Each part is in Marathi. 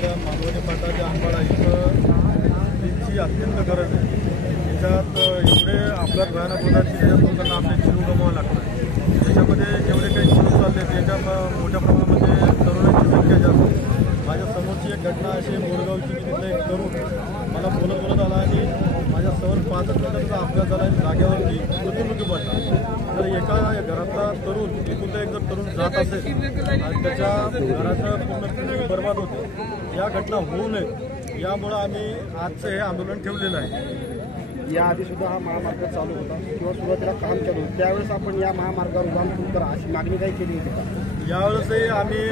तालुक्यातल्या मालवणी फाटाच्या आंबाळा इथं वीजची अत्यंत गरज आहे। त्याच्यात एवढे अपघात भयानक होतात की त्याच्यात लोकांना आपले जीव गमवावे लागतात। त्याच्यामध्ये जेवढे काही जीव चालले त्याच्या मोठ्या प्रमाणामध्ये तरुणांची संख्या जास्त आहे। माझ्या समोरची एक घटना अशी मोरगावची की तिथला एक तरुण मला बोलत आला आणि माझ्या समोर 5 मिनिटाचा अपघात झाला आणि जागेवरती मृत्युमुखी पडला। तर एका घरातला तरुण एकूणचा एक जर तरुण जात असेल आणि त्याच्या घराचं पूर्ण बर्बाद होतं। या घटना होऊ नये यामुळं आम्ही आजचं हे आंदोलन ठेवलेलं आहे। याआधी सुद्धा हा महामार्ग चालू होता किंवा सुरुवातीला काम चालू होतं, त्यावेळेस आपण या महामार्गावर उड्डाण करा अशी मागणी काही केली होती का? यावेळेसही आम्ही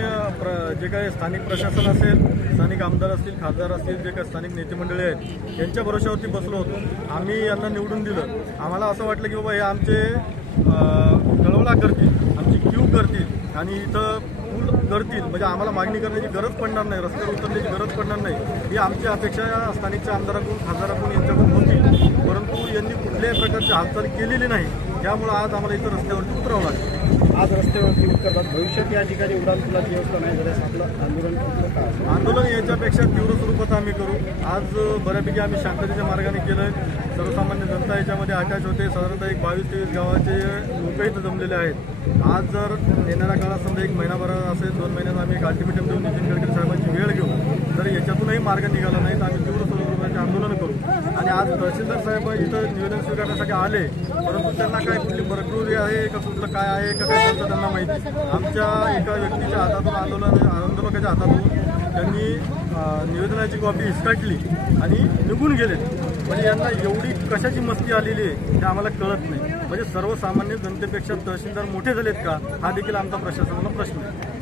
जे काही स्थानिक प्रशासन असेल, स्थानिक आमदार असतील, खासदार असतील, जे काही स्थानिक नेते मंडळी आहेत यांच्या भरोशावरती बसलो होतो। आम्ही यांना निवडून दिलं। आम्हाला असं वाटलं की बाबा हे आमचे कळवळा करतील, आमची क्यू करतील आणि इथं पूल करतील, म्हणजे आम्हाला मागणी करण्याची गरज पडणार नाही, रस्त्यावर उतरण्याची गरज पडणार नाही। ही आमची अपेक्षा स्थानिकच्या आमदाराकडून, खासदाराकडून यांच्याकडून होती, परंतु यांनी कुठल्याही प्रकारची हालचाल केलेली नाही। त्यामुळे आज आम्हाला इथं रस्त्यावरती उतरावं लागतं। आज रस्त्यावरती उतरतात, भविष्यात या ठिकाणी उड्डाणपुलाची व्यवस्था नाही झाल्यास आपलं आंदोलन आंदोलन याच्यापेक्षा तीव्र स्वरूपात आम्ही करू। आज बऱ्यापैकी आम्ही शांततेच्या मार्गाने केलं। सर्वसामान्य जनता याच्यामध्ये अटॅच होते। साधारणतः एक 22-23 गावाचे लोक इथं जमलेले आहेत। आज जर येणाऱ्या काळात समजा 1 महिनाभर असेल, 2 महिन्यात आम्ही एक अल्टिमेटम देऊन नितीन गडकरी साहेबांची वेळ घेऊ। जर याच्यातूनही मार्ग निघाला नाही तर आम्ही तीव्र स्वरूपाचे आंदोलन करू। आणि आज तहसीलदार साहेब इथं निवेदन स्वीकारण्यासाठी आले, परंतु त्यांना काय कुठली बरकरूरी आहे का कुठलं काय आहे का काय त्यांचं त्यांना माहिती। आमच्या एका व्यक्तीच्या हातातून आंदोलकाच्या हातातून त्यांनी निवेदनाची कॉपी हिसकाटली आणि निघून गेले। म्हणजे यांना एवढी कशाची मस्ती आलेली आहे हे आम्हाला कळत नाही। म्हणजे सर्वसामान्य जनतेपेक्षा तहसीलदार मोठे झालेत का हा देखील आमचा प्रशासनाला प्रश्न आहे।